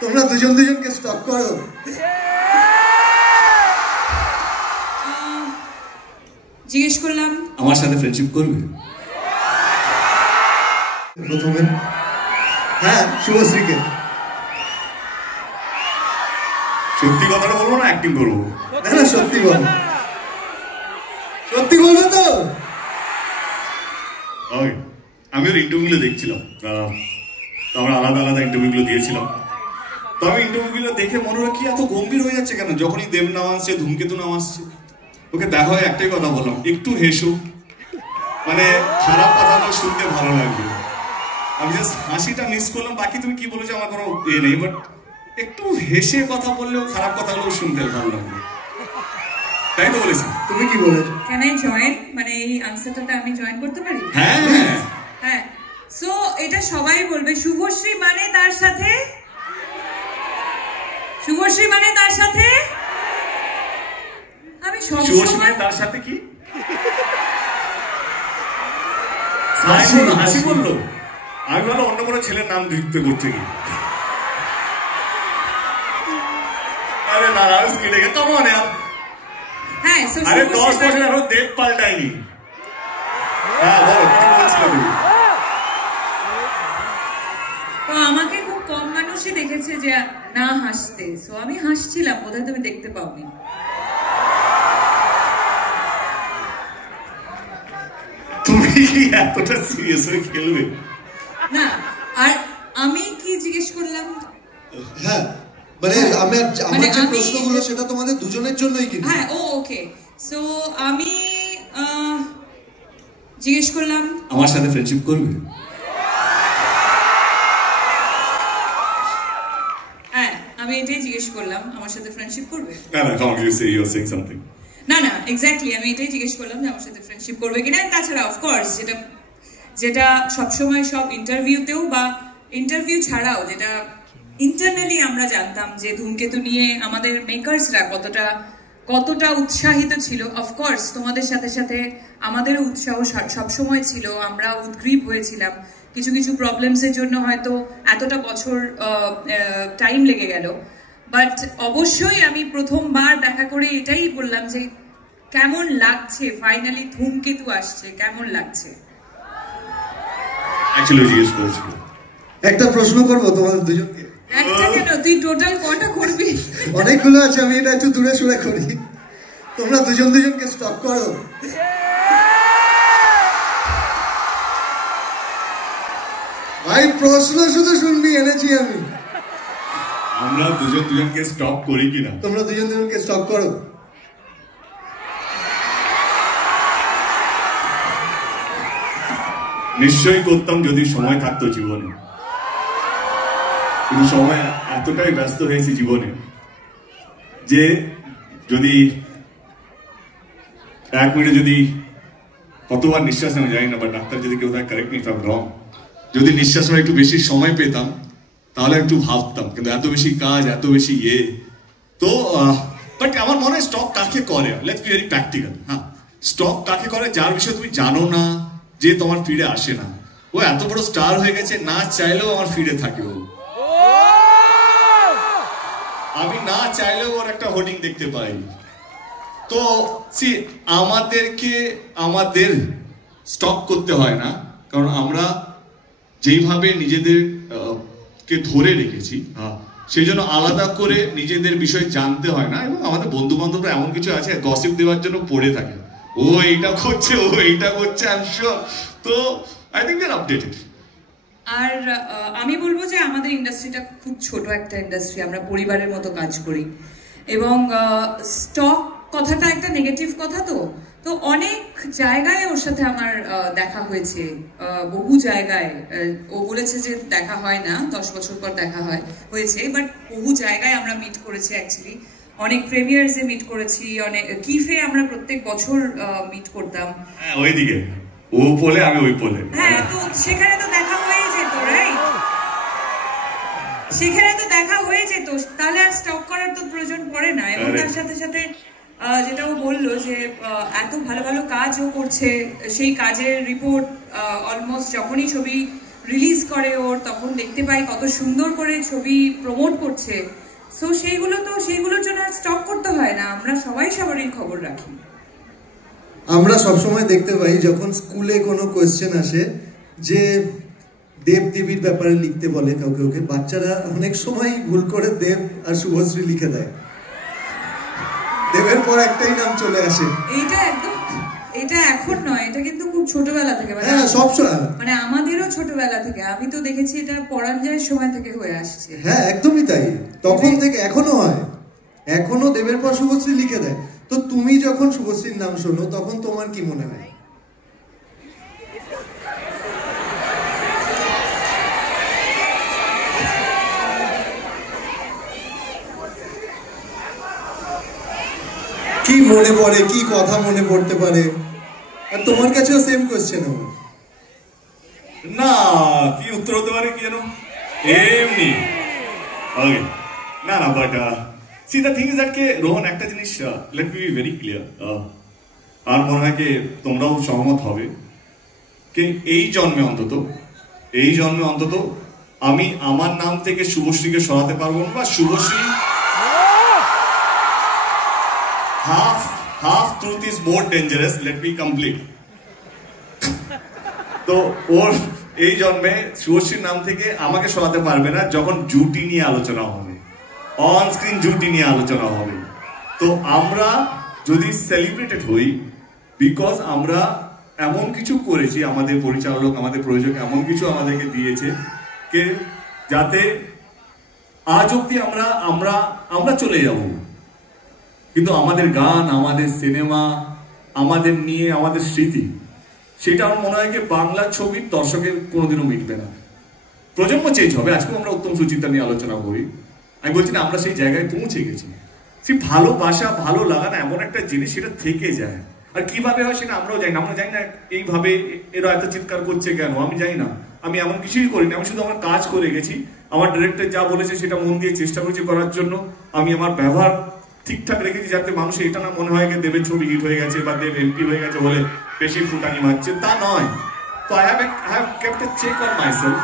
তোমরা দুজন দুজনকে স্টপ করো। জিজ্ঞেস করলাম আমার সাথে ফ্রেন্ডশিপ করবে প্রথমে। হ্যাঁ, শুভশ্রীকে। সত্যি কথাটা বলবো না অ্যাক্টিং করবো? না না, সত্যি বল, সত্যি বলবে তো? আমি ওর ইন্টারভিউগুলো দেখছিলাম, আমরা আলাদা আলাদা ইন্টারভিউগুলো দিয়েছিলাম। তো আমি ইন্টারভিউগুলো দেখে মনে হলো কি এত গম্ভীর হয়ে যাচ্ছে কেন? যখনই দেব নাম আসছে, ধূমকেতু নাম আসছে, ওকে দেখা হয় একটাই কথা বললাম, একটু হেসো, মানে খারাপ কথাগুলো শুনতে ভালো লাগবে। আমি জাস্ট হাসিটা মিস করলাম, বাকি তুমি কি বলেছো আমার কোনো নেই, বাট একটু হেসে কথা বললেও খারাপ কথাগুলো শুনতে ভালো লাগবে, তাই তো বলেছি। তুমি কি বলেছো? ক্যান আই জয়েন, মানে এই আনসারটা আমি জয়েন করতে পারি? হ্যাঁ হ্যাঁ। সো এটা সবাই বলবে শুভশ্রী মানে তার সাথে, শুভশ্রী মানে তার সাথে। আমি শুভশ্রী মানে তার সাথে কি হাসি বললো? আমি ভালো অন্য কোনো ছেলের নাম যুক্ত করছে কি? আরে না, কেমন यार? হ্যাঁ, আরে 10 বছর আরো দেব পাল্টায়নি। হ্যাঁ বলো, কি বলছিলে তুমি? তো আমাকে খুব কম মানুষই দেখেছে যে না হাসতে, সো আমি হাসছিলাম, বোধহয় তুমি দেখতে পাওনি। তুমি এতটা সিরিয়াস হয়ে খেলবে না? আর আমি কি জিজ্ঞেস করলাম? হ্যাঁ, মানে আমার যে প্রশ্নগুলো সেটা তোমাদের দুজনের জন্যই কিন্তু। হ্যাঁ, ওকে। সো আমি জিজ্ঞেস করলাম আমার সাথে ফ্রেন্ডশিপ করবে? হ্যাঁ, আমি এটাই জিজ্ঞেস করলাম, আমার সাথে ফ্রেন্ডশিপ করবে? না না, come you say you are saying something. না না, এক্স্যাক্টলি আমি এটাই জিজ্ঞেস করলাম যে আমার সাথে ফ্রেন্ডশিপ করবে কিনা। তাছাড়া অফকোর্স যেটা সবসময় সব ইন্টারভিউতেও বা ইন্টারভিউ ছাড়াও যেটা ইন্টারনালি আমরা জানতাম যে ধূমকেতু নিয়ে আমাদের মেকার্সরা কতটা উৎসাহিত ছিল। অফকোর্স তোমাদের সাথে সাথে আমাদেরও উৎসাহ সবসময় ছিল, আমরা উদ্গ্রীব হয়েছিলাম। কিছু কিছু প্রবলেমসের জন্য হয়তো এতটা বছর টাইম লেগে গেল, বাট অবশ্যই আমি প্রথমবার দেখা করে এটাই বললাম যে কেমন লাগছে, ফাইনালি ধূমকেতু আসছে, কেমন লাগছে। অ্যাকচুয়ালি জিজ্ঞেস করেছিল। একটা প্রশ্ন করবো তোমাদের দুজনকে। একটা কেন, তুই টোটাল কটা করবি? অনেকগুলো আছে, আমি এটা একটু দূরে সরে করি। তোমরা দুজন দুজনকে স্টপ করো। ভাই প্রশ্ন শুধু শুনবি এনেছি আমি। আমরা দুজন দুজনকে স্টপ করি কিনা? তোমরা দুজন দুজনকে স্টপ করো। নিশ্চয়ই করতাম যদি সময় থাকতো জীবনে, কিন্তু সময় এতটাই ব্যস্ত হয়েছে জীবনে যে যদি 1 মিনিটে যদি কতবার নিঃশ্বাস নেওয়া যায় না, বা ডাক্তার যদি কেউ তাকে কারেক্ট নিতাম রং, যদি নিঃশ্বাস নেওয়া একটু বেশি সময় পেতাম তাহলে একটু ভাবতাম, কিন্তু এত বেশি কাজ, এত বেশি তো বাট আমার মনে হয় স্টপ কাকে করে, লেটস বি ভেরি প্র্যাকটিক্যাল। হ্যাঁ, স্টপ কাকে করে? যার বিষয়ে তুমি জানো না, যে তোমার ফিডে আসে না। ও এত বড় স্টার হয়ে গেছে, না চাইলেও আমার ফিডে থাকে ও। আমি না চাইলেও ওর একটা হোর্ডিং দেখতে পাই। তো আমাদের স্টপ করতে হয় না, কারণ আমরা যেইভাবে নিজেদের কে ধরে রেখেছি, সেই জন্য আলাদা করে নিজেদের বিষয় জানতে হয় না। এবং আমাদের বন্ধু বান্ধবরা এমন কিছু আছে গসিপ দেওয়ার জন্য পড়ে থাকে, ও এইটা করছে, ও এইটা করছে, আই এম শিওর। তো I think they are updated. আর আমি বলবো যে আমাদের ইন্ডাস্ট্রিটা খুব ছোট একটা ইন্ডাস্ট্রি, আমরা পরিবারের মতো কাজ করি, এবং স্টক কথাটা একটা নেগেটিভ কথা। তো অনেক জায়গায় ওর সাথে আমার দেখা হয়েছে, বহু জায়গায়। ও বলেছে যে দেখা হয় না, 10 বছর পর দেখা হয়েছে, বাট বহু জায়গায় আমরা মিট করেছি অ্যাকচুয়ালি। অনেক প্রিমিয়ার্সে মিট করেছি, অনেক কিফে আমরা প্রত্যেক বছর মিট করতাম। হ্যাঁ, ওইদিকে ও বলে আমি ওই বলে। হ্যাঁ, তো সেখানে তো দেখা হয়ে যেত, রাইট? সেখানে তো দেখা হয়ে যেত, তাহলে আর স্টক করার তো প্রয়োজন পড়ে না। এবং তার সাথে সাথে যেটা ও বললো যে এত ভালো ভালো কাজ ও করছে, সেই কাজের রিপোর্ট অলমোস্ট যখনই ছবি রিলিজ করে ওর, তখন দেখতে পাই কত সুন্দর করে ছবি প্রমোট করছে। সো সেইগুলোর জন্য আর স্টপ করতে হয় না, আমরা সবাই সবারই খবর রাখি। আমরা সবসময় দেখতে পাই যখন স্কুলে কোনো কোয়েশ্চেন আসে যে দেব দেবীর ব্যাপারে লিখতে বলে কাউকে, বাচ্চারা অনেক সময় ভুল করে দেব আর শুভশ্রী লিখে দেয়, দেবের পর একটাই নাম চলে আসে। এটা এখন নয়, এটা কিন্তু খুব ছোটবেলা থেকে, হ্যাঁ সবসময়, মানে আমাদেরও ছোটবেলা থেকে, আমি তো দেখেছি এটা পরাঞ্জয়ের সময় থেকে হয়ে আসছে। হ্যাঁ একদমই তাই, তখন থেকে এখনো হয়, এখনো দেবের পর শুভশ্রী লিখে দেয়। তো তুমি যখন শুভশ্রীর নাম শোনো তখন তোমার কি মনে হয়? কি মনে পড়ে, কি কথা মনে পড়তে পারে? আর তোমার কাছেও সেম কোয়েশ্চেন হবে না, কি উত্তর হতে পারে কি জানো, এমনি ওকে না না, but see the thing is that কে রোহন, একটা জিনিস let me be very clear, আর মনে হয় কি তোমরাও সহমত হবে কি এই জন্মে অন্তত আমি আমার নাম থেকে শুভশ্রীকে সরাতে পারবো না, বা Subhashree half truth is more dangerous, let me complete. তো ওর এই জন্মে শুভশ্রীর নাম থেকে আমাকে সরাতে পারবে না যখন জুটি নিয়ে আলোচনা হবে, অন স্ক্রিন জুটি নিয়ে আলোচনা হবে। তো আমরা যদি সেলিব্রেটেড হই বিকজ আমরা এমন কিছু করেছি, আমাদের পরিচালক আমাদের প্রযোজক এমন কিছু আমাদেরকে দিয়েছে কে যাতে আজ অব্দি আমরা চলে যাব, কিন্তু আমাদের গান, আমাদের সিনেমা, আমাদের নিয়ে আমাদের স্মৃতি, সেটা আমার মনে হয় যে বাংলা ছবির দর্শকের কোনোদিনও মিটবে না। প্রজন্ম চেঞ্জ হবে, আজকেও আমরা উত্তম সুচিত্রা নিয়ে আলোচনা করি, আমি বলছি না আমরা সেই জায়গায় পৌঁছে গেছি। সেই ভালোবাসা, ভালো লাগা না এমন একটা জিনিস, সেটা থেকে যায়। আর কিভাবে হয় সেটা আমরাও জানি না, আমরা জানি না এইভাবে এরা এত চিৎকার করছে কেন, আমি জানি না, আমি এমন কিছুই করিনি, আমি শুধু আমার কাজ করে গেছি, আমার ডিরেক্টর যা বলেছে সেটা মন দিয়ে চেষ্টা করেছি করার জন্য, আমি আমার ব্যবহার ঠিকঠাক রেখেছি যাতে মানুষের এটা না মনে হয় যে দেবের ছবি হিট হয়ে গেছে বা দেব এমপি হয়ে গেছে বলে বেশি ফুটানি মারছে, তা নয়। তো I have kept a check on myself.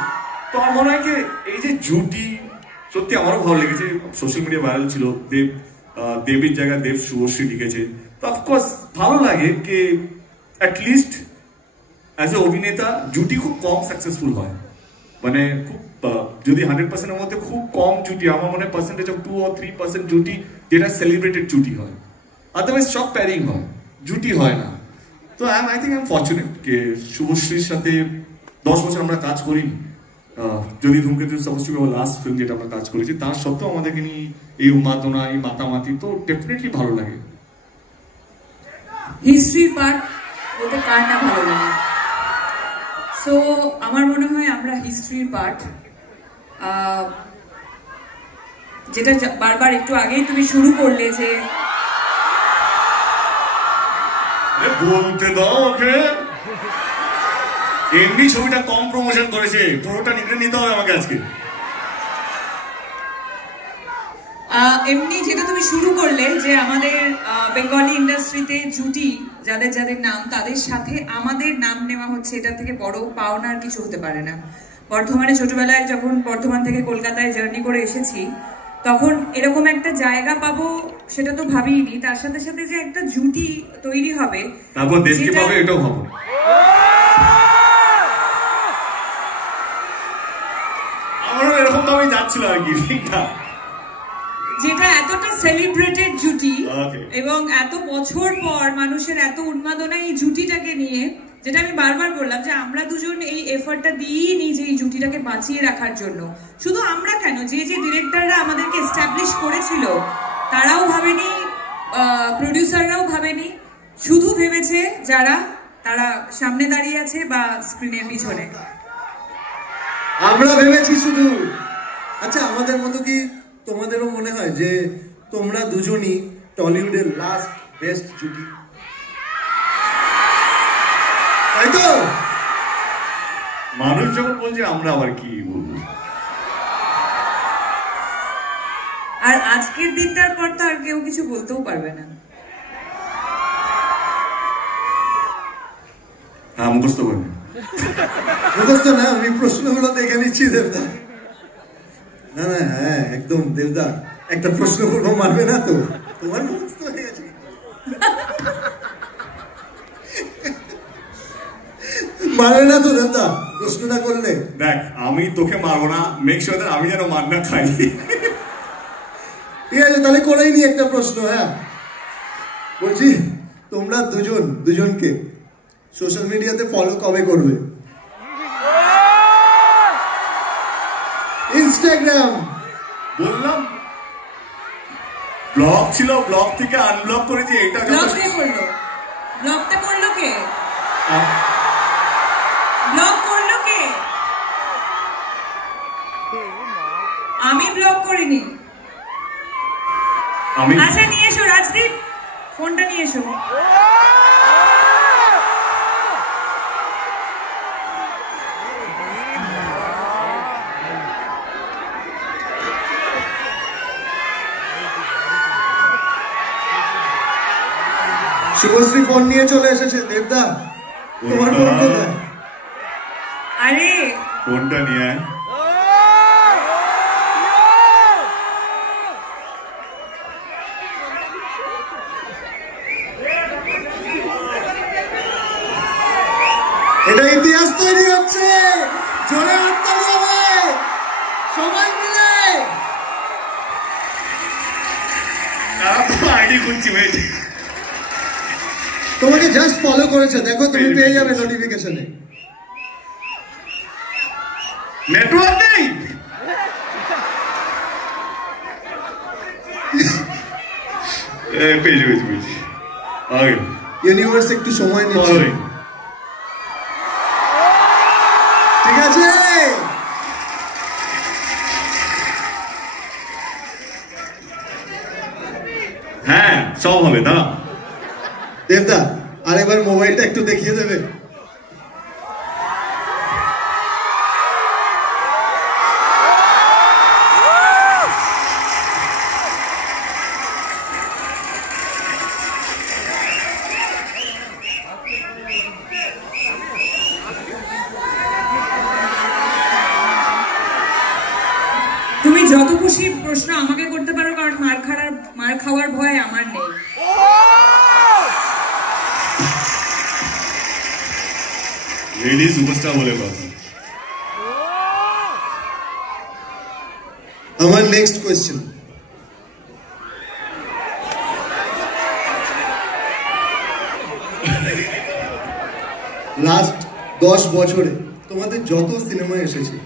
তো আমার মনে হয় যে এই যে জুটি, সত্যি আমারও ভালো লেগেছে, সোশ্যাল মিডিয়া ভাইরাল ছিল, দেবের জায়গায় দেব শুভশ্রী লিখেছে, তো অফকোর্স ভালো লাগে যে অ্যাটলিস্ট অ্যাজ এ অভিনেতা জুটি খুব কম সাকসেসফুল হয়, মানে খুব যদি 100%-এর মধ্যে খুব কম জুটি, আমার মনে হয় পার্সেন্টেজ অফ 2 or 3% জুটি যেটা সেলিব্রেটেড জুটি হয়, আদারওয়াইজ সব প্যারিং হয়, জুটি হয় না। তো I think I am fortunate যে শুভশ্রীর সাথে 10 বছর আমরা কাজ করি, যদি ধূমকেতু suppose two B our last film যেটা আমরা কাজ করেছি, তার সত্ত্বেও আমাদেরকে নিয়ে এই উন্মাদনা, এই মাতামাতি, তো ডেফিনেটলি ভালো লাগে। হিস্ট্রি পার্ট বলতে কার না ভালো লাগে? সো আমার মনে হয় আমরা হিস্ট্রির পার্ট, যেটা বারবার একটু আগেই তুমি শুরু করলে যে বলতে দাও ওকে, এমনি ছবিটা কম প্রমোশন করেছে, পুরোটা নিতে হবে আমাকে আজকে। এমনি যেটা তুমি শুরু করলে যে আমাদের বেঙ্গলি ইন্ডাস্ট্রিতে জুটি যাদের যাদের নাম, তাদের সাথে আমাদের নাম নেওয়া হচ্ছে, এটা থেকে বড় পাওনার কিছু হতে পারে না। বর্ধমানে ছোটবেলায় যখন বর্ধমান থেকে কলকাতায় জার্নি করে এসেছি, তখন এরকম একটা জায়গা পাবো সেটা তো ভাবিনি, তার সাথে সাথে যে একটা জুটি তৈরি হবে, তারপর দেশকে পাবে এটাও ভাবো। আমারও এরকম ভাবে যাচ্ছিল আর কি, যেটা এতটা সেলিব্রেটেড জুটি এবং এত বছর পর মানুষের এত উন্মাদনা এই জুটিটাকে নিয়ে, যেটা আমি বারবার বললাম যে আমরা দুজন এই এফর্টটা দিই নি যে এই জুটিটাকে বাঁচিয়ে রাখার জন্য। শুধু আমরা কেন, যে যে ডিরেক্টররা আমাদেরকে এস্টাবলিশ করেছিল তারাও ভাবেনি, প্রডিউসাররাও ভাবেনি, শুধু ভেবেছে তারা সামনে দাঁড়িয়ে আছে বা স্ক্রিনের পিছনে। আমরা ভেবেছি শুধু। আচ্ছা, আমাদের মতো কি তোমাদেরও মনে হয় যে তোমরা দুজনই টলিউডের লাস্ট বেস্ট জুটি? তাই তো? মানুষ যখন বলছে আমরা আবার কি বলবো। আর আজকের দিনটার পর তো আর কেউ কিছু বলতেও পারবে না। হ্যাঁ, মুখস্থ করবে। মুখস্থ না, আমি প্রশ্নগুলো দেখে নিচ্ছি দেবদা। না না, হ্যাঁ একদম দেবদা, একটা প্রশ্ন করবো, মারবে না তো? তোমার মুখস্থ হয়ে গেছে। মারবে না তো দেবদা প্রশ্নটা করলে? দেখ, আমি তোকে মারবো না, মেক শিওর দ্যাট আমি যেন মার না খাই। ঠিক আছে, তাহলে করেই নি একটা প্রশ্ন। হ্যাঁ বলছি, তোমরা দুজনকে সোশ্যাল মিডিয়াতে ফলো কবে করবে? ইনস্টাগ্রাম। বললাম ব্লগ ছিল, ব্লগ থেকে আনব্লক করেছি। এটা ব্লগ কে করলো? ব্লগটা করলো কে? ব্লগ করলো কে? আমি ব্লগ করিনি। আচ্ছা নিয়ে এসো রাজদীপ, ফোনটা নিয়ে এসো। শুভশ্রী ফোন নিয়ে চলে এসেছে। দেবদা, তোমার ফোন কোথায়? আরে ফোনটা নিয়ে আয়। এটা ইতিহাস তৈরি হচ্ছে। জোরে হাততালি হবে সবাই মিলে। আইডি খুঁজছি, ওয়েট। তোমাকে জাস্ট ফলো করেছে, দেখো তুমি পেয়ে যাবে নোটিফিকেশনে। নেটওয়ার্ক নেই। পেজ ইউনিভার্স একটু সময় নিচ্ছে। ঠিক আছে, হ্যাঁ সব হবে। দাঁড়া দেবদা, আরেকবার মোবাইলটা একটু দেখিয়ে দেবে? তুমি যত খুশি প্রশ্ন আমাকে করতে পারো, কারণ মার খাওয়ার ভয় আমার নেই। লেডি সুপারস্টার বলে কথা। আমার নেক্সট কোয়েশ্চেন, লাস্ট 10 বছরে তোমাদের যত সিনেমা এসেছে,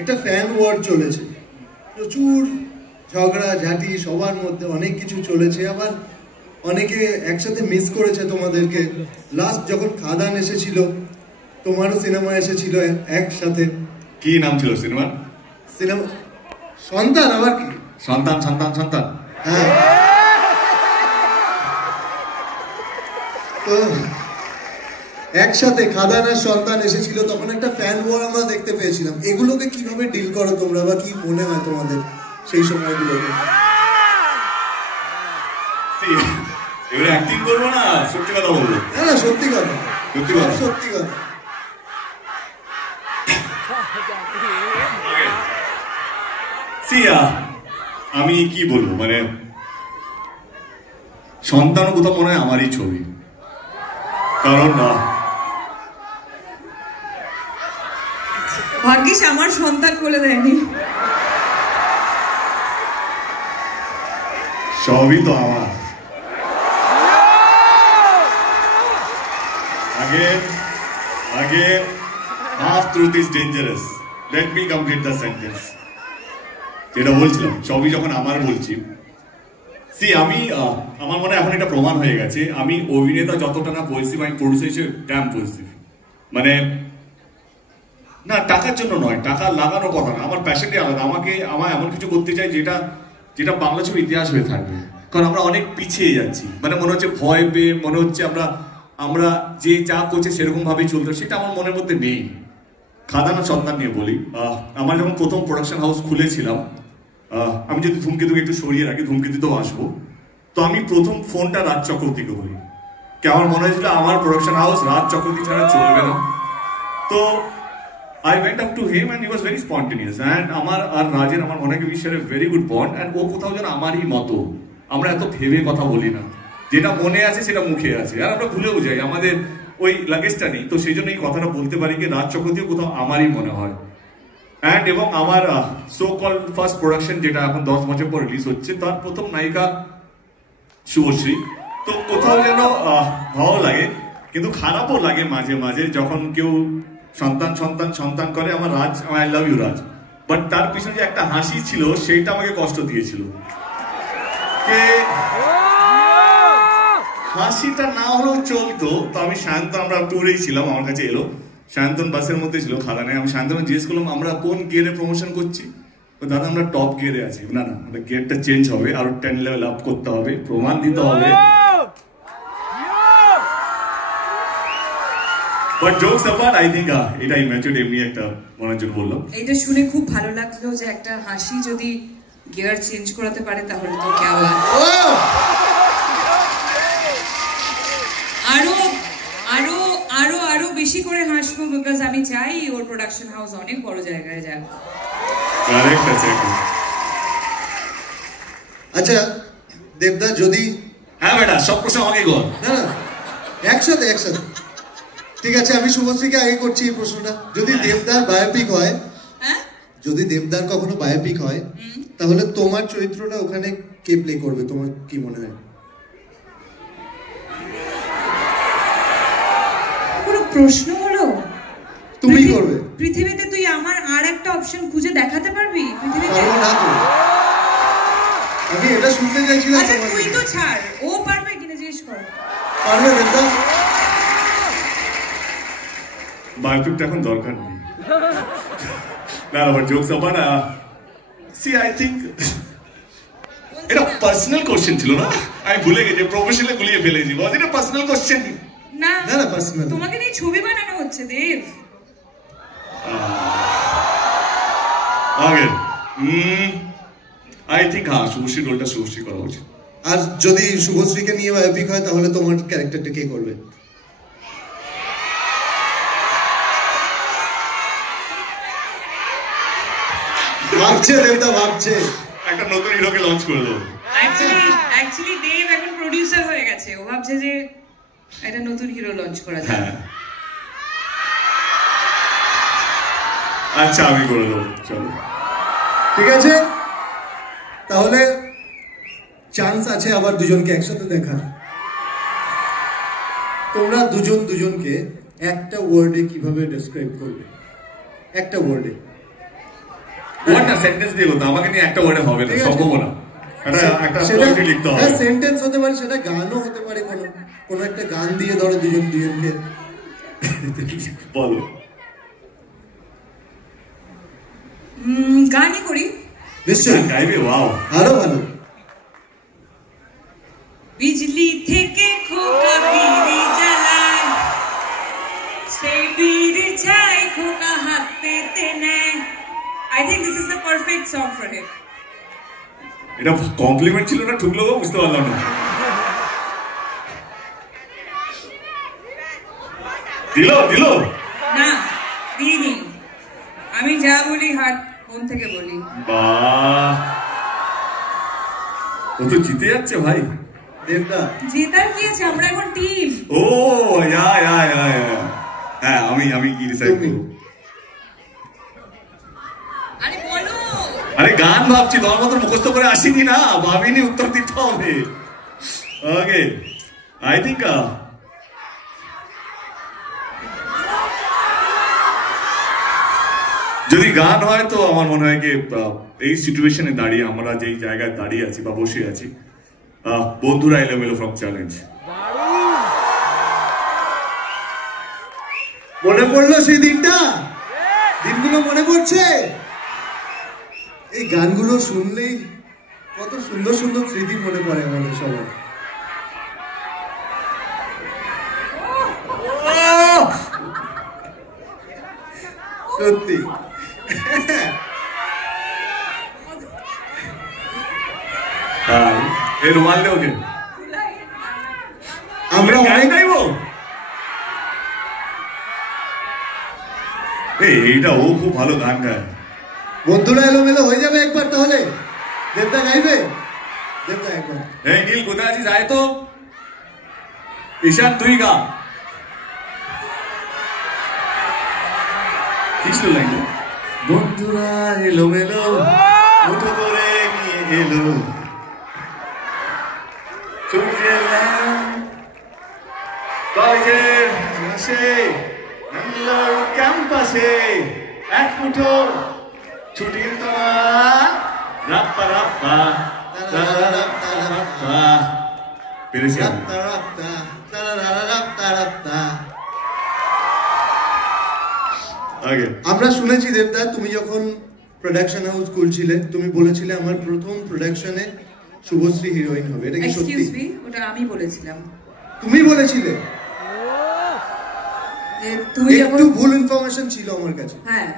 একটা ফ্যান ওয়ার চলেছে, প্রচুর ঝগড়া ঝাঁটি, সবার মধ্যে অনেক কিছু চলেছে, আবার অনেকে একসাথে মিস করেছে তোমাদেরকে। লাস্ট যখন খাদান এসেছিল, তোমারও সিনেমা এসেছিল একসাথে। কি নাম ছিল সিনেমা? সন্তান। আবার কি সন্তান? হ্যাঁ। তো একসাথে খাদান আর সন্তান এসেছিল, তখন একটা ফ্যান ওয়ার আমরা দেখতে পেয়েছিলাম। এগুলোকে কিভাবে ডিল করো তোমরা, বা কি মনে হয় তোমাদের সেই সময়গুলোতে? এবারে অ্যাক্টিং করবো না, সত্যি কথা বলবো। না সত্যি কথা, সত্যি কথা, সত্যি কথা। আমি কি বলবো, মানে সন্তানও কোথাও মনে হয় আমারই ছবি, কারণ ভাগ্যিস আমার সন্তান বলে দেয়নি। সবই তো আমার। Again, half truth is dangerous. Let me complete the sentence. যেটা বলছিলাম, সবই যখন আমার বলছি, আমার মনে হয় এখন এটা প্রমাণ হয়ে গেছে, আমি অভিনেতা যতটা না পরিস্থিতি, আমি প্রডিউসার হিসেবে ড্যাম পরিস্থিতি। মানে না, টাকার জন্য নয়, টাকা লাগানোর কথা না, আমার প্যাশনই আলাদা। আমার এমন কিছু করতে চাই যেটা বাংলা ছবির ইতিহাস হয়ে থাকবে। কারণ আমরা অনেক পিছিয়ে যাচ্ছি, মানে মনে হচ্ছে ভয় পেয়ে, মনে হচ্ছে আমরা যে যা করছে সেরকম ভাবেই চলতে, সেটা আমার মনের মধ্যে নেই। খাদান ও সন্তান নিয়ে বলি, আমার যখন প্রথম প্রোডাকশন হাউস খুলেছিলাম, আমি যদি ধূমকেতুকে একটু সরিয়ে রাখি, ধূমকেতুতেও আসবো, তো আমি প্রথম ফোনটা রাজ চক্রবর্তীকে বলি। আমার মনে হয়েছিল আমার প্রোডাকশন হাউস রাজ চক্রবর্তী ছাড়া চলবে না। তো I went up to him and he was very spontaneous and আমার আর রাজের আমার মনে হয় we share a very good bond and ও কোথাও যেন আমারই মতো, আমরা এত ভেবে কথা বলি না, যেটা মনে আছে সেটা মুখে আছে আর আমরা ভুলেও যাই, আমাদের ওই লাগেজটা নেই, তো সেই জন্য এই কথাটা বলতে পারি যে রাজ চক্রবর্তী কোথাও আমারই মনে হয়। অ্যান্ড এবং আমার সো কল ফার্স্ট প্রোডাকশন যেটা এখন 10 বছর পর রিলিজ হচ্ছে, তার প্রথম নায়িকা শুভশ্রী, তো কোথাও যেন ভালো লাগে, কিন্তু খারাপও লাগে মাঝে মাঝে যখন কেউ সন্তান সন্তান সন্তান করে। আমার Raj, I love you Raj, but তার পিছনে যে একটা হাসি ছিল সেইটা আমাকে কষ্ট দিয়েছিল, কে হাসিটা না হলেও চলতো। তো আমি সায়ন্তন, আমরা ট্যুরেই ছিলাম, আমার কাছে এলো সায়ন্তন, বাসের মধ্যে ছিল খাদানে, আমি সায়ন্তন জিজ্ঞেস করলাম আমরা কোন গিয়ারে প্রমোশন করছি, তো দাদা আমরা টপ গিয়ারে আছি। না না, গিয়ারটা চেঞ্জ হবে, আরো 10 লেভেল আপ করতে হবে, প্রমাণ দিতে হবে। But jokes apart, I think এটা ইম্যাচুরড এমনি একটা মনের জন্য বললাম। এটা শুনে খুব ভালো লাগলো যে একটা হাসি যদি গিয়ার চেঞ্জ করাতে পারে তাহলে তো কেমন। আরো আরো আরো আরো বেশি করে হাসবো, বিকজ আমি চাই ওর প্রোডাকশন হাউস অনেক বড় জায়গায় যাক। কারেক্ট আছে। আচ্ছা দেবদা, যদি হ্যাঁ বেটা সব প্রশ্ন আমাকে কর। না না, একসাথে একসাথে, ঠিক আছে। আমি শুভশ্রীকে আগে করছি এই প্রশ্নটা। যদি দেবদার বায়োপিক হয়, যদি দেবদার কখনো বায়োপিক হয়, তাহলে তোমার চরিত্রটা ওখানে কে প্লে করবে, তোমার কি মনে হয়? কোনো প্রশ্ন হলো? তুমি করবে। পৃথিবীতে তুই আমার আর একটা অপশন খুঁজে দেখাতে পারবি পৃথিবীতে? পারবো না তো, আমি এটা শুনতে চাইছিলাম। আচ্ছা তুই তো ছাড়, ও পারবে কিনা জিজ্ঞেস কর। পারবে দেবদা? বায়োপিকটা এখন দরকার নেই। না but jokes apart, see I think এটা পার্সোনাল কোশ্চেন ছিল না, আমি ভুলে গেছি, প্রফেশনাল গুলিয়ে ফেলেছি। Was it a personal question? না না পার্সোনাল, তোমাকে নিয়ে ছবি বানানো হচ্ছে দেব। আগে আই থিঙ্ক শুভশ্রী রোলটা শুভশ্রী করা উচিত। আর যদি শুভশ্রীকে নিয়ে বায়োপিক হয় তাহলে তোমার ক্যারেক্টারটা কে করবে? ভাবছে দেবদা, ভাবছে একটা নতুন হিরোকে লঞ্চ করে দেবো। অ্যাকচুয়ালি দেব এখন প্রোডিউসার হয়ে গেছে, ও ভাবছে যে একটা নতুন হিরো লঞ্চ করা যায়। আচ্ছা আমি করে দেবো, চলো ঠিক আছে। তাহলে চান্স আছে আবার দুজনকে একসাথে দেখা। তোমরা দুজন দুজনকে একটা ওয়ার্ডে কিভাবে ডেসক্রাইব করবে? একটা ওয়ার্ডে, ওয়ার্ডটা সেন্টেন্স দিয়ে বলতে, আমাকে নিয়ে একটা ওয়ার্ডে হবে না, সম্ভব না। একটা পোয়েট্রি লিখতে হবে। হ্যাঁ সেন্টেন্স হতে পারে, সেটা গানও হতে পারে, কোনো একটা গান দিয়ে ধরো দুজন দুজনকে বলো। গানই করি নিশ্চয়ই, গাইবে? ওয়াও, আরো ভালো। বিজলি থেকে খোকা বিড়ি জ্বালায়, সেই বিড়ি ছাই খোকা হাতেতে নেয়। I think this is the perfect song for him. এটা কমপ্লিমেন্ট ছিল না, ঠুকলো বুঝতে পারলাম না। দিল দিল না দিইনি, আমি যা বলি হার্ট মন থেকে বলি। বাহ, ও তো জিতে যাচ্ছে ভাই। দেবদা জেতার কি আছে, আমরা এখন টিম। ও হ্যাঁ, আমি কি ডিসাইড করব? আরে বলো। আরে গান ভাবছি, তোমার মতো মুখস্থ করে আসিনি না, ভাবিনি উত্তর দিতে হবে। ওকে, আই থিঙ্ক যদি গান হয় তো আমার মনে হয় কি এই সিচুয়েশনে দাঁড়িয়ে, আমরা যেই জায়গায় দাঁড়িয়ে আছি বা বসে আছি, বন্ধুরা এলোমেলো ফ্রম চ্যালেঞ্জ। মনে পড়লো সেই দিনটা, দিনগুলো মনে পড়ছে। এই গানগুলো শুনলেই কত সুন্দর সুন্দর স্মৃতি মনে পড়ে আমাদের সবার। সত্যি এই রুমাল দেও কে? আমরা গান গাইবো? এইটা ও খুব ভালো গান গায়। বন্ধুরা এলোমেলো হয়ে যাবে একবার তাহলে। দেবদা গাইবে? দেবদা একবার। এই নীল কোথায় আছিস, আয় তো। ঈশান তুই গা। কি শুনলেন? বন্ধুরা এলোমেলো মুঠো করে নিয়ে এলো সূর্যের কলেজের মাসে ব্যাঙ্গালোর ক্যাম্পাসে এক মুঠো ছুটির তোমার রাপ্পা রাপ্পা পেরেছি আমি। আমরা শুনেছি দেবদা, তুমি যখন প্রোডাকশন হাউস খুলছিলে তুমি বলেছিলে আমার প্রথম প্রোডাকশনে শুভশ্রী হিরোইন হবে, এটা কি সত্যি? এক্সকিউজ মি, ওটা আমি বলেছিলাম। তুমি বলেছিলে? যে তুমি যখন, একটু ভুল ইনফরমেশন ছিল আমার কাছে। হ্যাঁ,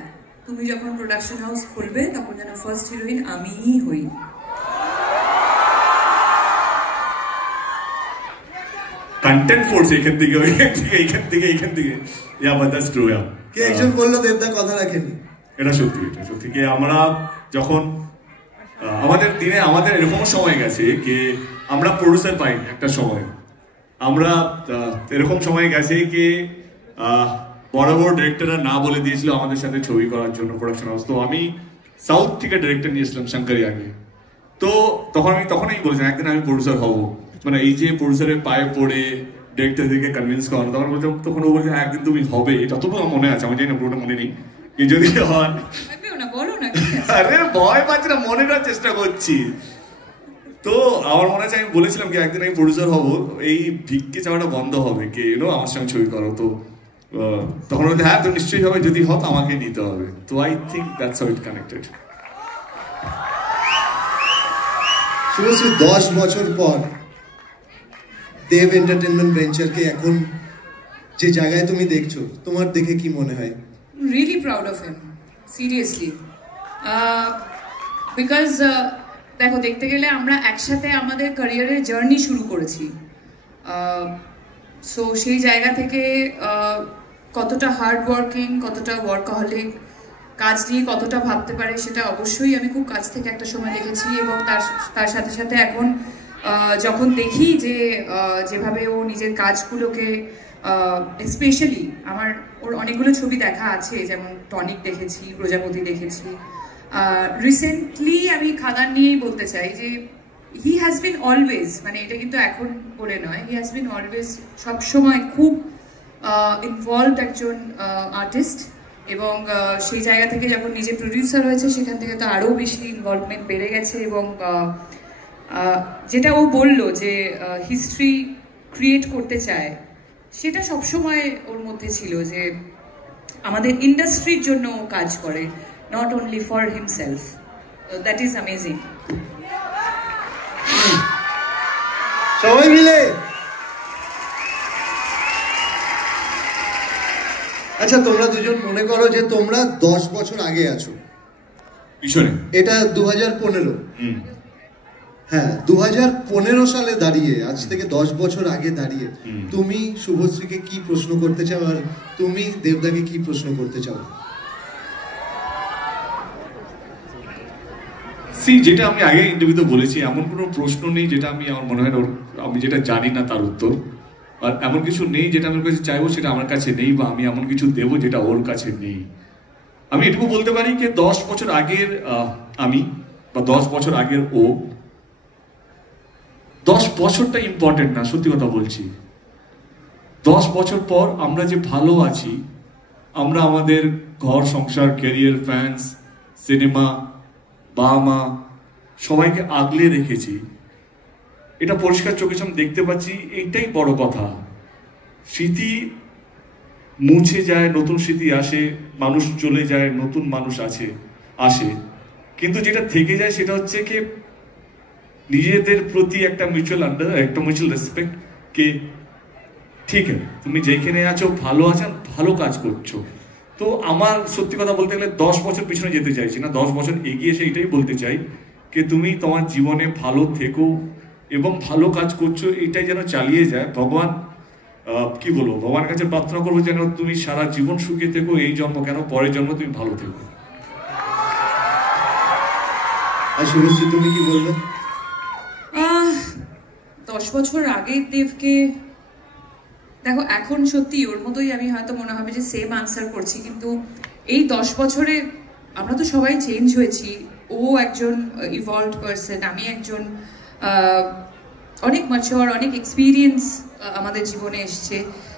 তুমি যখন প্রোডাকশন হাউস খুলবে তখন যেন ফার্স্ট হিরোইন আমিই হই। কন্টেন্ট ফোর্স এখান থেকে এইখান থেকে ইয়া বাট দ্যাটস ট্রু। কে একজন বললো দেবদা কথা রাখেনি, এটা সত্যি, এটা সত্যি। কি আমরা যখন আমাদের দিনে আমাদের এরকম সময় গেছে কি আমরা প্রডিউসার পাই একটা সময়, আমরা এরকম সময় গেছে কি বড় বড় ডিরেক্টররা না বলে দিয়েছিল আমাদের সাথে ছবি করার জন্য প্রোডাকশন হাউস। তো আমি সাউথ থেকে ডিরেক্টর নিয়েছিলাম শঙ্করি আগে। তো তখনই বলেছিলাম একদিন আমি প্রডিউসার হব, মানে এই যে প্রডিউসারের পায়ে পড়ে ডিরেক্টরদেরকে কনভিন্স করানো। তখন ও বলছে একদিন তুমি হবে, এটা তো মনে আছে, আমি জানি না পুরোটা মনে নেই কি যদি হয়। আরে ভয় পাচ্ছি না, মনে করার চেষ্টা করছি। তো আমার মনে আছে আমি বলেছিলাম কি একদিন আমি প্রডিউসার হব, এই ভিক্ষে চাওয়াটা বন্ধ হবে, কে এলো আমার সঙ্গে ছবি করো। তো তখন বলতে হ্যাঁ তো নিশ্চয়ই হবে, যদি হত আমাকে নিতে হবে। তো I think that's how it connected. Subhashree 10 বছর পর দেব এন্টারটেনমেন্ট ভেঞ্চারকে এখন যে জায়গায় তুমি দেখছো, তোমার দেখে কি মনে হয়? Really proud of him, seriously, because দেখো, দেখতে গেলে আমরা একসাথে আমাদের ক্যারিয়ারের জার্নি শুরু করেছি। সো সেই জায়গা থেকে কতটা হার্ড ওয়ার্কিং, কতটা ওয়ার্কাহলিক, কাজ নিয়ে কতটা ভাবতে পারে সেটা অবশ্যই আমি খুব কাছ থেকে একটা সময় দেখেছি। এবং তার সাথে সাথে এখন যখন দেখি যে যেভাবে ও নিজের কাজগুলোকে, স্পেশালি ওর অনেকগুলো ছবি দেখা আছে, যেমন টনিক দেখেছি, প্রজাপতি দেখেছি, রিসেন্টলি আমি খাদান নিয়েই বলতে চাই যে হি হ্যাজ বিন অলওয়েজ, মানে এটা কিন্তু এখন বলে নয়, হি হ্যাজ বিন অলওয়েজ সবসময় খুব ইনভলভড একজন আর্টিস্ট। এবং সেই জায়গা থেকে যখন নিজে প্রডিউসার হয়েছে সেখান থেকে তো আরও বেশি ইনভলভমেন্ট বেড়ে গেছে। এবং যেটা ও বললো যে হিস্ট্রি ক্রিয়েট করতে চায়, সেটা সবসময় ওর মধ্যে ছিল যে আমাদের ইন্ডাস্ট্রির জন্য ও কাজ করে, not only for himself. That is amazing. সবাই মিলে আচ্ছা, তোমরা দুজন মনে করো যে তোমরা 10 বছর আগে আছো পিছনে, এটা 2015। হ্যাঁ, 2015 সালে দাঁড়িয়ে, আজ থেকে 10 বছর আগে দাঁড়িয়ে তুমি শুভশ্রীকে কি প্রশ্ন করতে চাও আর তুমি দেবদাকে কি প্রশ্ন করতে চাও? যেটা আমি আগে ইন্টারভিউতে বলেছি, এমন কোনো প্রশ্ন নেই যেটা আমার মনে হয় আমি যেটা জানি না তার উত্তর, আর এমন কিছু নেই যেটা আমার কাছে চাইবো সেটা আমার কাছে নেই, বা আমি এমন কিছু দেবো যেটা ওর কাছে নেই। আমি এটুকু বলতে পারি যে 10 বছর আগের আমি বা 10 বছর আগের ও, 10 বছরটা ইম্পর্টেন্ট না, সত্যি কথা বলছি। 10 বছর পর আমরা যে ভালো আছি, আমরা আমাদের ঘর সংসার, ক্যারিয়ার, ফ্যান্স, সিনেমা, বাবা মা সবাইকে আগলে রেখেছি, এটা পরিষ্কার চোখের সামনে দেখতে পাচ্ছি, এইটাই বড় কথা। স্মৃতি মুছে যায়, নতুন স্মৃতি আসে, মানুষ চলে যায়, নতুন মানুষ আসে, কিন্তু যেটা থেকে যায় সেটা হচ্ছে কি নিজেদের প্রতি একটা মিউচুয়াল রেসপেক্ট, কে ঠিক আছে তুমি যেখানে আছো ভালো আছো, ভালো কাজ করছো। তো আমার সত্যি কথা বলতে গেলে 10 বছর পিছনে যেতে চাইছি না, 10 বছর এগিয়ে এসে এটাই বলতে চাই যে তুমি তোমার জীবনে ভালো থেকো এবং ভালো কাজ করছো, এটাই যেন চালিয়ে যায়। ভগবান কি বলবো, ভগবানের কাছে প্রার্থনা করবো যেন তুমি সারা জীবন সুখী থেকো, এই জন্ম কেন পরের জন্ম তুমি ভালো থেকো। আর শুভশ্রী তুমি কি বলবে? 10 বছর আগে দেবকে দেখো, এখন সত্যি ওর মতোই আমি হয়তো মনে হবে যে সেম আনসার করছি, কিন্তু এই 10 বছরে আমরা তো সবাই চেঞ্জ হয়েছি। ও একজন ইভলভড পারসন, আমি একজন অনেক ম্যাচিওর, অনেক এক্সপিরিয়েন্স আমাদের জীবনে এসছে।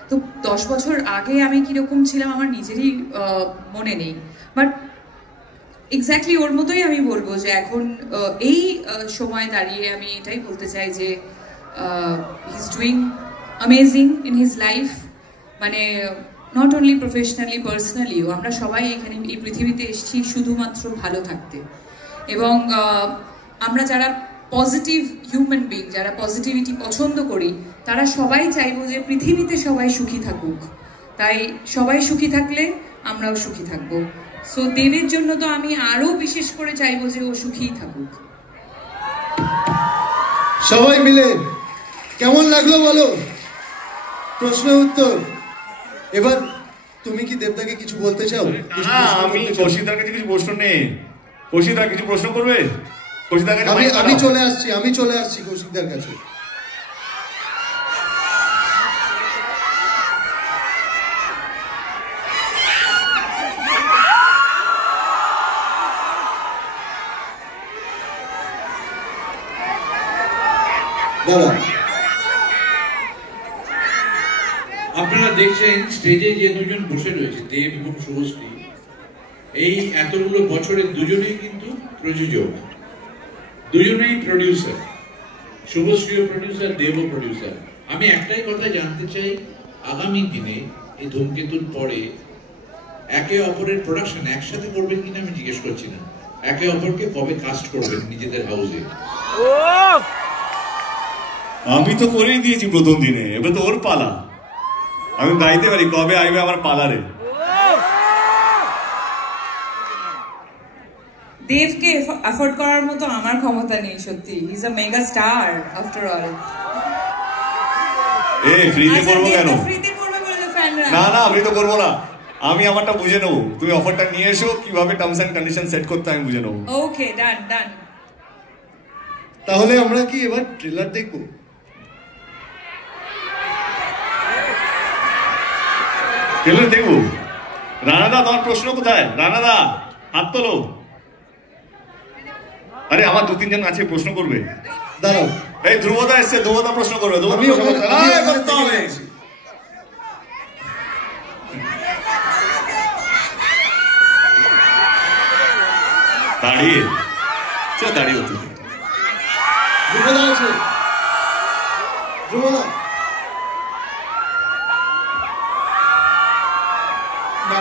তো 10 বছর আগে আমি কীরকম ছিলাম আমার নিজেরই মনে নেই, বাট এক্স্যাক্টলি ওর মতোই আমি বলবো যে এখন এই সময় দাঁড়িয়ে আমি এটাই বলতে চাই যে he is doing amazing in his life, মানে নট অনলি প্রফেশনালি, পার্সোনালিও। আমরা সবাই এখানে এই পৃথিবীতে এসেছি শুধুমাত্র ভালো থাকতে, এবং আমরা যারা পজিটিভ হিউম্যান বিং, যারা পজিটিভিটি পছন্দ করি, তারা সবাই চাইবো যে পৃথিবীতে সবাই সুখী থাকুক। তাই সবাই সুখী থাকলে আমরাও সুখী থাকবো। সো দেবের জন্য তো আমি আরো বিশেষ করে চাইবো যে ও সুখীই থাকুক। সবাই মিলে কেমন লাগলো বলো? প্রশ্ন উত্তর। এবার তুমি কি দেবদাকে কিছু বলতে চাও? আমি কৌশিকদার কাছে কিছু প্রশ্ন নেই। কৌশিকদার কিছু প্রশ্ন করবে? কৌশিকদার কাছে আমি চলে আসছি কৌশিকদার কাছে। দাদা, আপনারা দেখছেন স্টেজে যে দুজন বসে রয়েছে, দেব এবং শুভশ্রী, এই এতগুলো বছরের দুজনেই কিন্তু প্রযোজক, দুজনেই প্রডিউসার। শুভশ্রীও প্রডিউসার, দেবও প্রডিউসার। আমি একটাই কথা জানতে চাই, আগামী দিনে এই ধূমকেতুর পরে একে অপরের প্রোডাকশন একসাথে করবেন কিনা আমি জিজ্ঞেস করছি না, একে অপরকে কবে কাস্ট করবেন নিজেদের হাউসে? আমি তো করেই দিয়েছি প্রথম দিনে, এবার তো ওর পালা। আমি গাইতে পারি, কবে আইবে আমার পালারে। দেবকে অ্যাফোর্ড করার মতো আমার ক্ষমতা নেই সত্যি। He is a mega star after all. ফ্রিতে করবো কেন? ফ্রিতে করবে বলে ফ্যানরা। না ফ্রি তো করবো না, আমি আমারটা বুঝে নেবো। তুমি অফারটা নিয়ে এসো, কিভাবে টার্মস এন্ড কন্ডিশন সেট করতে আমি বুঝে নেবো। ওকে, ডান। তাহলে আমরা কি এবার ট্রেলার দেখবো? ট্রেলার দেখবো? রানাদা, তোমার প্রশ্ন কোথায়? রানাদা হাত তোলো। আরে আমার 2-3 জন আছে, প্রশ্ন করবে। দাঁড়াও, এই ধ্রুবদা এসছে, ধ্রুবদা প্রশ্ন করবে। দাঁড়িয়ে দাঁড়িয়ে হতো। ধ্রুবদা আছে, ধ্রুবদা। না,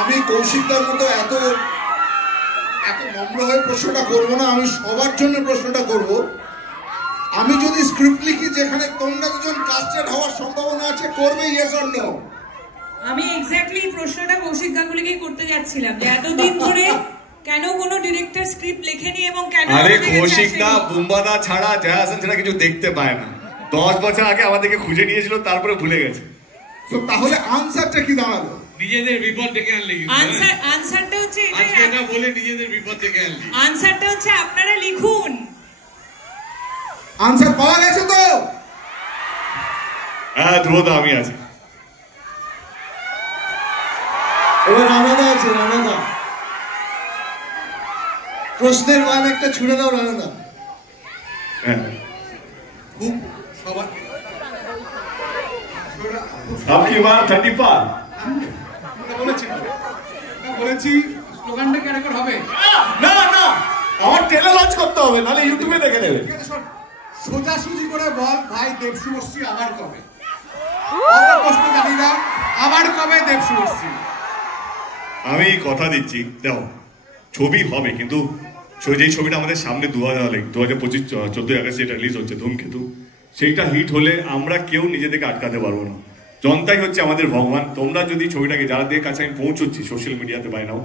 আমি কৌশিকদার মতো এত নম্র হয়ে প্রশ্নটা করবো না। আমি সবার জন্য প্রশ্নটা করব। আমি যদি স্ক্রিপ্ট লিখি যেখানে তোমরা দুজন কাস্টেড হওয়ার সম্ভাবনা আছে, করবে ইয়েস অর নো? আমি এক্স্যাক্টলি প্রশ্নটা কৌশিক গাঙ্গুলিকেই করতে যাচ্ছিলাম যে এতদিন ধরে কেন কোনো ডিরেক্টর স্ক্রিপ্ট লেখেনি এবং কেন। আরে কৌশিকদা বুম্বাদা ছাড়া, জয়া হাসান ছাড়া কিছু দেখতে পায় না। 10 বছর আগে আমাদেরকে খুঁজে নিয়েছিল, তারপরে ভুলে গেছে। তো তাহলে আনসারটা কি দাঁড়ালো? নিজেদের বিপদ ডেকে আনলে। আনসারটা হচ্ছে আজকে এটা বলে নিজেদের বিপদ ডেকে আনলে। আনসারটা হচ্ছে আপনারা লিখুন। আনসার পাওয়া গেছে তো? হ্যাঁ ধ্রুবদা, আমি আছি। এবার রানাদা আছে, রানাদা। প্রশ্নের মান একটা ছুড়ে দাও রানাদা। হ্যাঁ, খুব সবার আপনি মান 30 পার বলেছি। স্লোগানটা কি রেকর্ড হবে? না, আমার ট্রেলার লঞ্চ করতে হবে, নাহলে ইউটিউবে দেখে নেবে। সোজাসুজি করে বল ভাই, দেব শুভশ্রী আবার কবে? প্রশ্ন জানি না, আবার কবে দেব শুভশ্রী? আমি কথা দিচ্ছি, দেখো ছবি হবে, কিন্তু যেই ছবিটা আমাদের সামনে 2025 14 আগস্ট যেটা রিলিজ হচ্ছে ধূমকেতু, সেইটা হিট হলে আমরা কেউ নিজেদেরকে আটকাতে পারবো না। জনতাই হচ্ছে আমাদের ভগবান। তোমরা যদি ছবিটাকে যাদের কাছে আমি পৌঁছচ্ছি সোশ্যাল মিডিয়াতে বাই নাও,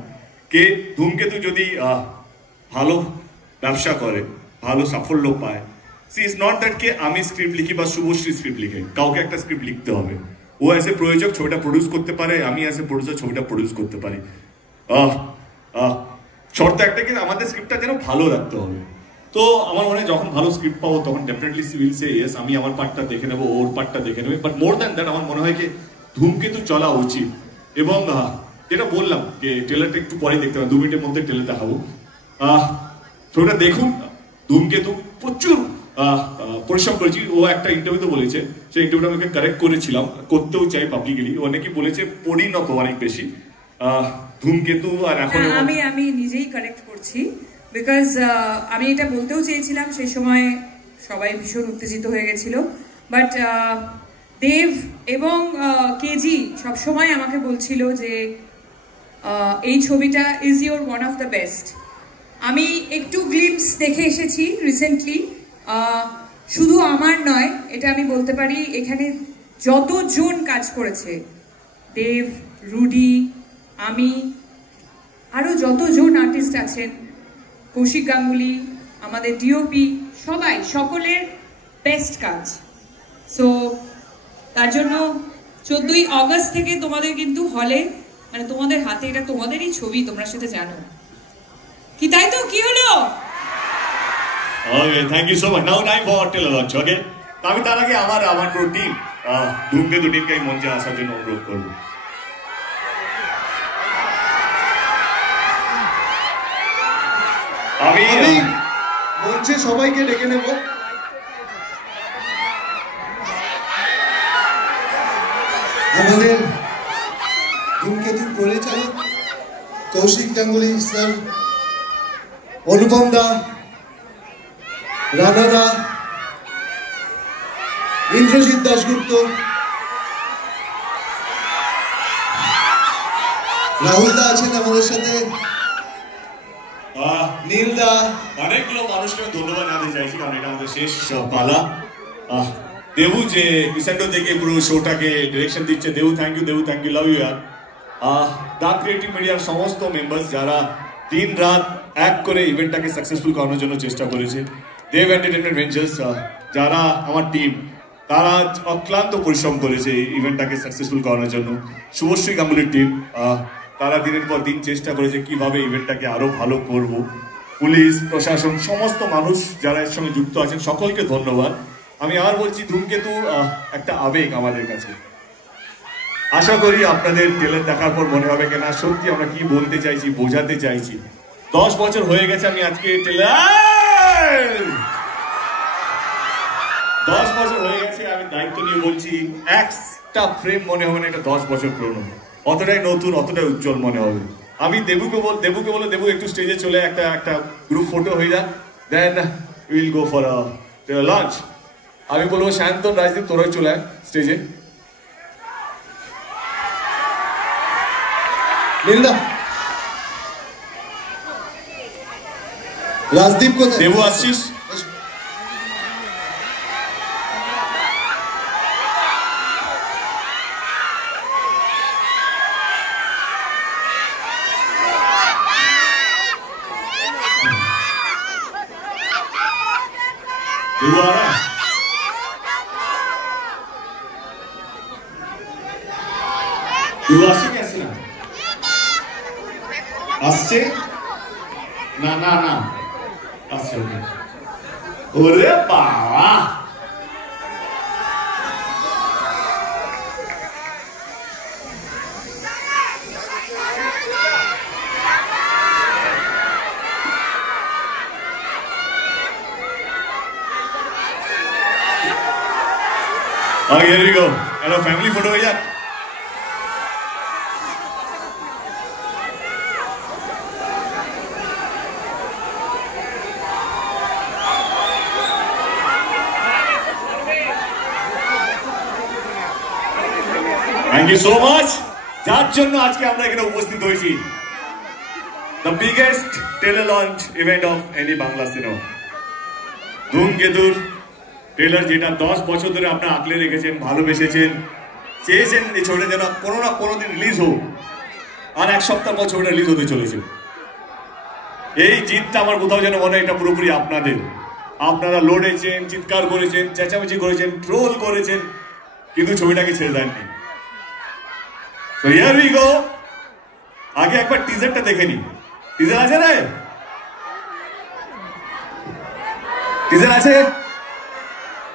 কে ধূমকেতু যদি ভালো ব্যবসা করে, ভালো সাফল্য পায়, সি ইজ নট দ্যাট কে আমি স্ক্রিপ্ট লিখি বা শুভশ্রী স্ক্রিপ্ট লিখে, কাউকে একটা স্ক্রিপ্ট লিখতে হবে। ও অ্যাজ এ প্রযোজক ছবিটা প্রডিউস করতে পারে, আমি অ্যাজ এ প্রডিউসার ছবিটা প্রডিউস করতে পারি। শর্ত একটা কি আমাদের স্ক্রিপ্টটা যেন ভালো রাখতে হবে। তো আমার মনে হয় যখন ভালো স্ক্রিপ্ট পাবো তখন ডেফিনেটলি উইল সে ইয়েস, আমি আমার পার্টটা দেখে নেবো, ওর পার্টটা দেখে নেবে। বাট মোর দ্যান দ্যাট আমার মনে হয় কি ধূমকেতু চলা উচিত। এবং যেটা বললাম যে ট্রেলারটা একটু পরে দেখতে হবে, 2 মিনিটের মধ্যে ট্রেলার দেখাবো। ছবিটা দেখুন। ধূমকেতু প্রচুর পরিশ্রম করেছি। ও একটা ইন্টারভিউতে বলেছে, সেই ইন্টারভিউটা আমাকে কারেক্ট করেছিলাম, করতেও চাই পাবলিকলি। অনেকে বলেছে পরিণত অনেক বেশি ধূমকেতু। আর এখন আমি নিজেই কারেক্ট করছি, বিকজ আমি এটা বলতেও চেয়েছিলাম, সেই সময় সবাই ভীষণ উত্তেজিত হয়ে গেছিল। বাট দেব এবং কেজি সবসময় আমাকে বলছিল যে এই ছবিটা is your one of the best. আমি একটু গ্লিমস দেখে এসেছি রিসেন্টলি, শুধু আমার নয়, এটা আমি বলতে পারি এখানে যতজন কাজ করেছে, দেব, রুডি, আমি, আরও যতজন আর্টিস্ট আছেন, কৌশিক গাঙ্গুলি, আমাদের ডিওপি, সবাই সকলের বেস্ট কাজ। সো তার জন্য 14ই অগস্ট থেকে তোমাদের কিন্তু হলে, মানে তোমাদের হাতে, এটা তোমাদেরই ছবি, তোমরা সেটা জানো কি, তাই তো? কি হলো? Okay, thank you so much. Now time for trailer launch, okay? আমি তার আগে আমার পুরো টিম ধূমকেতু টিমকে মঞ্চে আসার জন্য অনুরোধ করব। আমি মঞ্চে সবাইকে ডেকে নেব। আমাদের ধূমকেতুর পরিচালক কৌশিক গাঙ্গুলি স্যার, অনুপম দা, রানা দা, ইন্দ্রজিৎ দাশগুপ্ত, রাহুল দা আছেন আমাদের সাথে, নীল দা, অনেকগুলো মানুষকে ধন্যবাদ জানাতে চাইছি, কারণ এটা আমাদের শেষ পালা। দেবু যে রিসেন্টো থেকে পুরো শোটাকে ডিরেকশন দিচ্ছে, Debu thank you, love you ইয়ার। দা ক্রিয়েটিভ মিডিয়ার সমস্ত মেম্বার্স যারা দিন রাত এক করে ইভেন্টটাকে সাকসেসফুল করানোর জন্য চেষ্টা করেছে, দেব এন্টারটেনমেন্ট ভেঞ্চার্স যারা আমার টিম, তারা অক্লান্ত পরিশ্রম করেছে এই ইভেন্টটাকে সাকসেসফুল করানোর জন্য। শুভশ্রী গাঙ্গুলির টিম, তারা দিনের পর দিন চেষ্টা করেছে কিভাবে ইভেন্টটাকে আরো ভালো করব। পুলিশ প্রশাসন সমস্ত মানুষ যারা এর সঙ্গে যুক্ত আছেন সকলকে ধন্যবাদ। আমি আর বলছি ধূমকেতু একটা আবেগ আমাদের কাছে। আশা করি আপনাদের ট্রেলার দেখার পর মনে হবে কেনা সত্যি আমরা কি বলতে চাইছি, বোঝাতে চাইছি। 10 বছর হয়ে গেছে আমি আজকে ট্রেলার 10 বছর হয়ে গেছে, আমি দায়িত্ব নিয়ে বলছি একটা ফ্রেম মনে হবে না এটা 10 বছর পুরনো, অতটাই নতুন, অতটাই উজ্জ্বল মনে হবে। আমি দেবুকে বলে দেবু একটু স্টেজে চলে একটা গ্রুপ ফটো হয়ে যাক, then will go for lunch. আমি বলবো শান্তন, রাজদীপ তোরাই চলে আয় স্টেজে। নীলদা, রাজদীপ কোথায়? দেবু আসছিস? देबू आ रहा है? देबू আসছে কি আসছে না? আসছে না না না আসছে। ওরে বাবা, Okay, here we go. Hello, family photo है यार. Thank you so much. যার জন্য আজকে আমরা এখানে উপস্থিত হয়েছি, the biggest trailer launch event of any Bangla cinema, ধূমকেতুর ট্রেলার, যেটা 10 বছর ধরে আপনারা আঁকলে রেখেছেন, ভালোবেসেছেন, চেয়েছেন এই ছবিটা যেন কোনো না কোনো দিন রিলিজ হোক। আর 1 সপ্তাহ পর ছবিটা রিলিজ হতে চলেছে। এই জিতটা আমার কোথাও যেন মনে হয় এটা পুরোপুরি আপনাদের। আপনারা লড়েছেন, চিৎকার করেছেন, চেঁচামেচি করেছেন, ট্রোল করেছেন, কিন্তু ছবিটাকে ছেড়ে দেননি। তো হিয়ার উই গো। আগে একবার টিজারটা দেখে নি। টিজার আছে রে? টিজার আছে?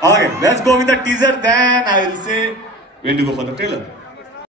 Okay, let's go with the teaser, then I will say when to go for the trailer.